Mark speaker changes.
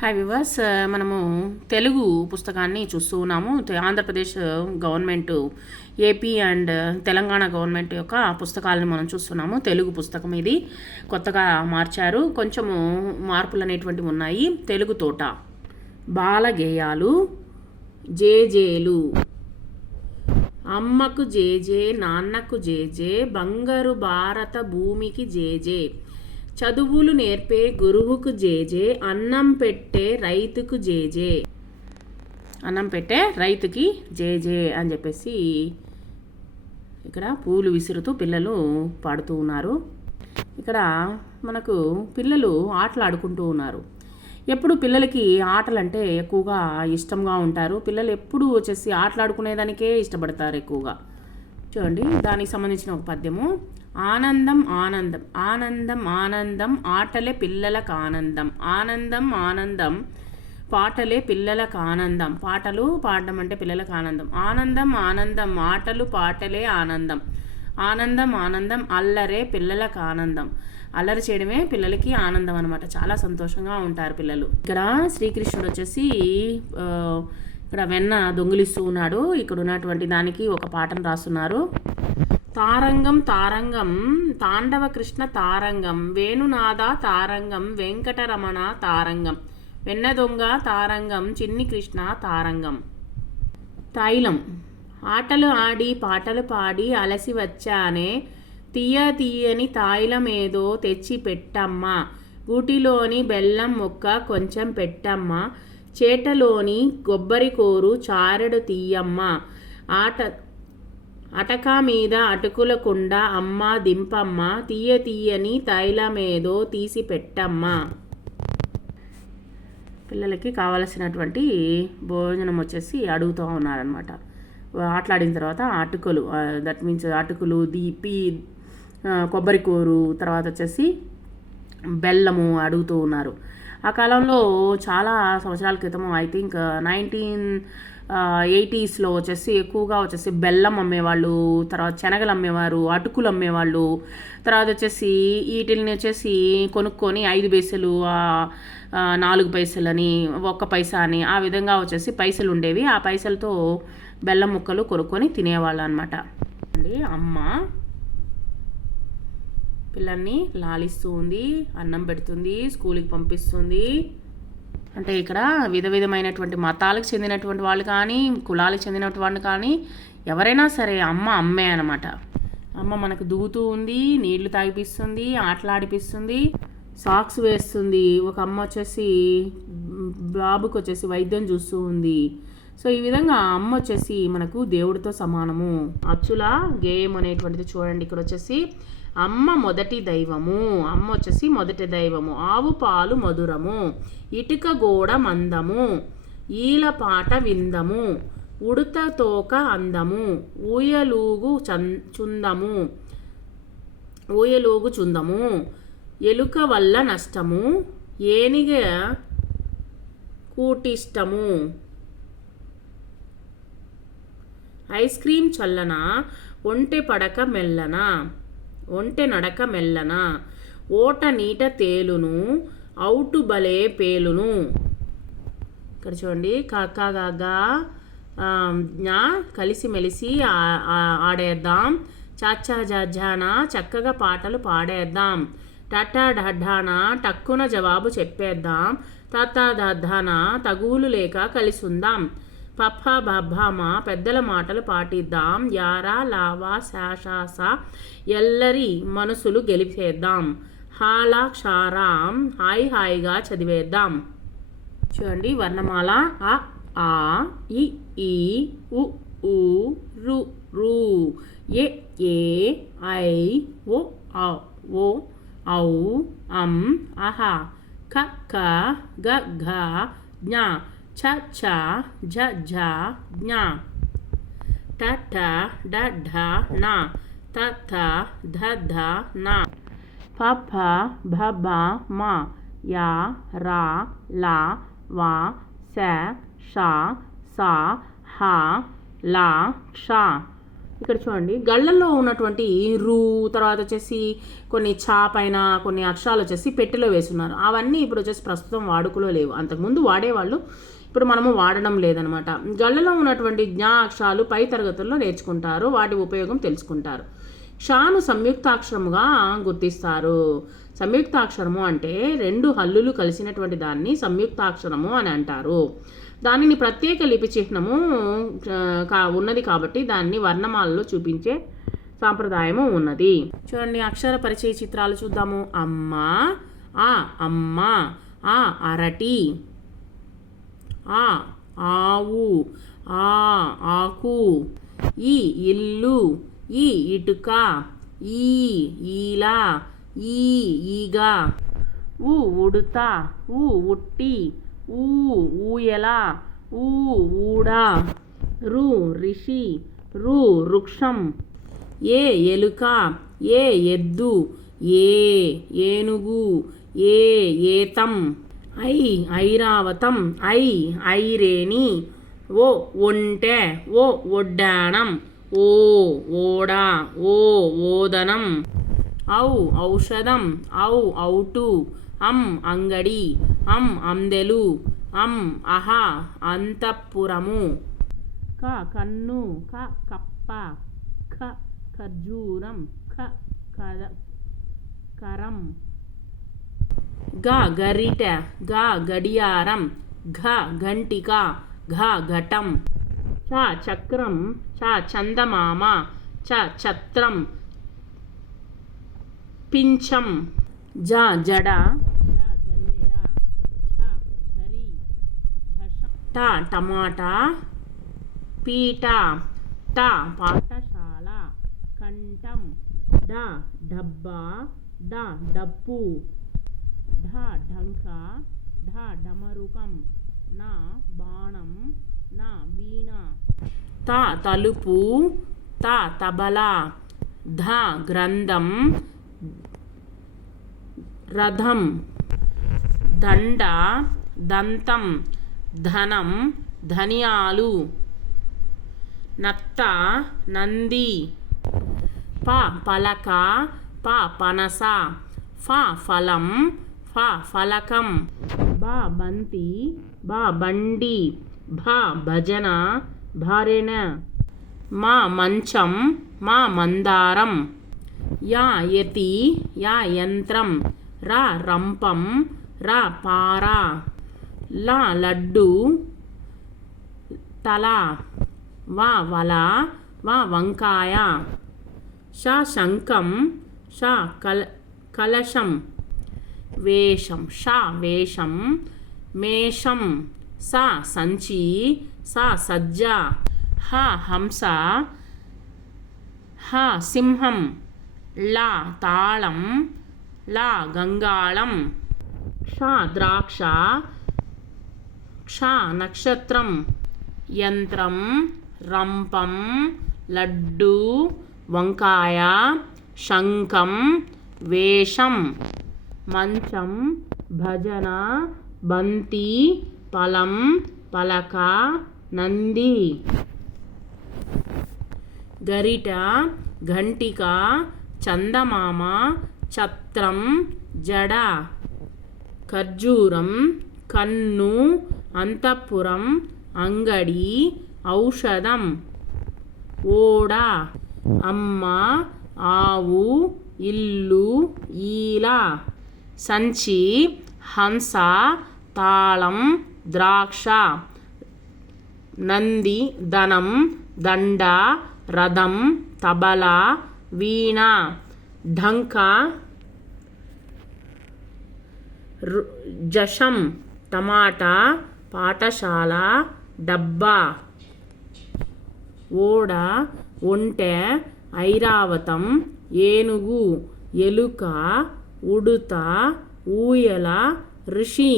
Speaker 1: Hi viewers uh, మనము తెలుగు పుస్తకాన్ని చూస్తూ ఉన్నాము. Andhra Pradesh government AP and Telangana government యొక్క పుస్తకాలను మనం చూస్తున్నాము. తెలుగు పుస్తకం ఇది. కొత్తగా మార్చారు. కొంచెము మార్పులు అనేటువంటివి ఉన్నాయి. తెలుగు తోట. బాలగేయాలు. జేజేలు. అమ్మకు జేజే నాన్నకు జేజే బంగారు భారత భూమికి జేజే. చదువులు నేర్పే గురువుకు జేజే అన్నం పెట్టే రైతుకు జేజే అన్నం పెట్టే రైతుకి జేజే అని చెప్పేసి ఇక్కడ పూలు విసురుతూ పిల్లలు పాడుతూ ఉన్నారు. ఇక్కడ మనకు పిల్లలు ఆటలు ఆడుకుంటూ ఉన్నారు. ఎప్పుడు పిల్లలకి ఆటలు అంటే ఎక్కువగా ఇష్టంగా ఉంటారు. పిల్లలు ఎప్పుడు వచ్చేసి ఆటలు ఆడుకునేదానికే ఇష్టపడతారు ఎక్కువగా. చూడండి దానికి సంబంధించిన ఒక పద్యము. ఆనందం ఆనందం ఆనందం ఆనందం ఆటలే పిల్లలకు ఆనందం. ఆనందం ఆనందం పాటలే పిల్లలకు ఆనందం. పాటలు పాడడం అంటే పిల్లలకు ఆనందం. ఆనందం ఆనందం ఆటలు పాటలే ఆనందం. ఆనందం ఆనందం అల్లరే పిల్లలకు ఆనందం. అల్లరి చేయడమే పిల్లలకి ఆనందం అనమాట చాలా సంతోషంగా ఉంటారు పిల్లలు. ఇక్కడ శ్రీకృష్ణుడు వచ్చేసి ఇక్కడ వెన్న దొంగిలిస్తూ ఉన్నాడు. ఇక్కడ ఉన్నటువంటి దానికి ఒక పాటను రాస్తున్నారు. తారంగం తారంగం తాండవ కృష్ణ తారంగం వేణునాథ తారంగం వెంకటరమణ తారంగం వెన్న దొంగ తారంగం చిన్ని కృష్ణ తారంగం. తైలం. ఆటలు ఆడి పాటలు పాడి అలసి వచ్చానే తీయ తీయని తాయిలమేదో తెచ్చి పెట్టమ్మా. గూటిలోని బెల్లం మొక్క కొంచెం పెట్టమ్మా. చేటలోని కొబ్బరికోరు చారడు చారెడు తీయమ్మ. ఆట అటకా మీద అటుకుల కుండ అమ్మ దింపమ్మ. తీయ తీయని తైలమేదో తీసి పెట్టమ్మ. పిల్లలకి కావలసినటువంటి భోజనం వచ్చేసి అడుగుతూ ఉన్నారనమాట ఆటలాడిన తర్వాత అటుకులు దట్ మీన్స్ అటుకులు దీపి కొబ్బరికూరు తర్వాత వచ్చేసి బెల్లము అడుగుతూ ఉన్నారు. ఆ కాలంలో చాలా సంవత్సరాల క్రితం ఐ థింక్ నైన్టీన్ ఎయిటీస్లో వచ్చేసి ఎక్కువగా వచ్చేసి బెల్లం అమ్మేవాళ్ళు తర్వాత శనగలు అమ్మేవారు అటుకులు అమ్మేవాళ్ళు తర్వాత వచ్చేసి వీటిని వచ్చేసి కొనుక్కొని ఐదు పైసలు నాలుగు పైసలని ఒక్క పైసా అని ఆ విధంగా వచ్చేసి పైసలు ఉండేవి. ఆ పైసలతో బెల్లం ముక్కలు కొనుక్కొని తినేవాళ్ళు అనమాట అండి అమ్మ పిల్లల్ని లాలిస్తూ ఉంది అన్నం పెడుతుంది స్కూల్కి పంపిస్తుంది. అంటే ఇక్కడ విధ విధమైనటువంటి మతాలకు చెందినటువంటి వాళ్ళు కానీ కులాలకు చెందినటువంటి వాళ్ళు కానీ ఎవరైనా సరే అమ్మ అమ్మే అనమాట అమ్మ మనకు దూతూ ఉంది నీళ్ళు తాగిపిస్తుంది ఆటలాడిపిస్తుంది సాక్స్ వేస్తుంది. ఒక అమ్మ వచ్చేసి బాబుకి వచ్చేసి వైద్యం చూస్తూ ఉంది. సో ఈ విధంగా అమ్మ వచ్చేసి మనకు దేవుడితో సమానము. అచ్చుల గేయం అనేటువంటిది చూడండి ఇక్కడ వచ్చేసి అమ్మ మొదటి దైవము అమ్మ వచ్చేసి మొదటి దైవము ఆవు పాలు మధురము ఇటుక గోడ మందము ఈల పాట విందము ఉడత తోక అందము ఊయలూగు చన్ చుందము ఊయలూగు చుందము ఎలుక వల్ల నష్టము ఏనిగ కూటిష్టము ఐస్ క్రీమ్ చల్లన? ఒంటె పడక మెల్లన? ఒంటె నడక మెల్లన? ఓట నీట తేలును అవుటు బలే పేలును. ఇక్కడ చూడండి కాకా జ్ఞా కలిసిమెలిసి ఆడేద్దాం. చాచా జాజాన చక్కగా పాటలు పాడేద్దాం. టటా డడ్డాన టక్కున జవాబు చెప్పేద్దాం. తాతా దద్దాన తగువులు లేక కలిసుందాం. పప్ప బబ్బామ పెద్దల మాటలు పాటిద్దాం. యారా లావా శాషాస ఎల్లరి మనసులు గెలిపేద్దాం. హాలా క్షారాం హాయి హాయిగా చదివేద్దాం. చూడండి వర్ణమాల అ ఆ ఇ ఈ ఉ ఊ రు రు ఏ ఏ ఐ ఓ ఔ ఓ ఔ అం అహ క క గ ఘ జ్ఞ ఛ ఛ ఝ జ జ్ఞ ట ట డ ఢ న త థ ధ ధ న ప ఫ భ భ మ యా రా లా వా స ష స హ లా క్ష ఇక్కడ చూడండి గళ్ళల్లో ఉన్నటువంటి రూ తర్వాత వచ్చేసి కొన్ని చా పైన కొన్ని అక్షరాలు వచ్చేసి పెట్టెలో వేస్తున్నారు అవన్నీ ఇప్పుడు వచ్చేసి ప్రస్తుతం వాడుకలో లేవు. అంతకుముందు వాడేవాళ్ళు ఇప్పుడు మనము వాడడం లేదనమాట. గళ్ళలో ఉన్నటువంటి జ్ఞా అక్షరాలు పై తరగతుల్లో నేర్చుకుంటారు వాటి ఉపయోగం తెలుసుకుంటారు. షాను సంయుక్తాక్షరముగా గుర్తిస్తారు. సంయుక్తాక్షరము అంటే రెండు హల్లులు కలిసినటువంటి దాన్ని సంయుక్తాక్షరము అని అంటారు. దానిని ప్రత్యేక లిపి చిహ్నము కా ఉన్నది కాబట్టి దాన్ని వర్ణమాలలో చూపించే సాంప్రదాయము ఉన్నది. చూడండి అక్షర పరిచయ చిత్రాలు చూద్దాము. అమ్మ ఆ అమ్మ ఆ అరటి ఆ ఆవు ఆ ఆకు ఈ ఇల్లు ఈ ఇటుక ఈ ఈల ఈ ఈగ ఊ ఉడుత ఊ ఉట్టి ఊ ఊయల ఊ ఊడ రు రిషి రు వృక్షం ఏ ఎలుక ఏ ఎద్దు ఏ ఏనుగు ఏ ఏతం. ఐ ఐరావతం ఐ ఐరేణి ఓ ఒంటె ఓ ఒడ్డాణం ఓ ఓడ ఓ ఓదనం ఔ ఔషధం ఔ ఔటు అం అంగడి అం అందెలు అం అహ అంతఃపురము క కన్ను క కప్ప ఖ ఖర్జూరం ఖ కరం గ గరిట గ గడియారం ఘ ఘంటిక ఘ ఘటం చ చక్రం చ చందమామ చ ఛత్రం పించం జ జడ జల్లెడ ట టమాటా పీట ట పాఠశాల కంఠం డ డబ్బా డ డప్పు ఢ ఢంక ఢ ఢమరుకం నా బాణం నా వీణ త తలుపు త తబలా ధ గ్రంథం రథం దండ దంతం ధనం ధనియాలు నత్త నంది ప పలక ప పనస ఫ ఫలం ఫ ఫలకం. బ బంతి బ బండి భ భజన భారెన. మా మంచం మా మందారం. యా యతి యా యంత్రం. రా రంపం రా పార. లా లడ్డు తల. వా వల వా వంకాయ. ష శంఖం ష కల కలశం. వేషం. ష వేషం. మేషం. స సంచి. స సజ్జ. హ హంస. హ సింహం. లా తాళం. లా గంగాళం. క్ష ద్రాక్ష. క్ష నక్షత్రం. యంత్రం. రంపం. లడ్డు. వంకాయ. శంఖం. వేషం. మంచం భజన బంతి పలం పలక నంది. గరిట ఘంటిక చందమామ ఛత్రం జడ. ఖర్జూరం కన్ను అంతఃపురం అంగడి ఔషధం. ఓడ అమ్మ ఆవు ఇల్లు ఈల. సంచి హంస తాళం ద్రాక్ష నంది ధనం దండ రథం తబల వీణ ఢంక జషం టమాటా పాఠశాల డబ్బా ఓడ ఒంటె ఐరావతం ఏనుగు ఎలుక ఉడుత ఊయల ఋషి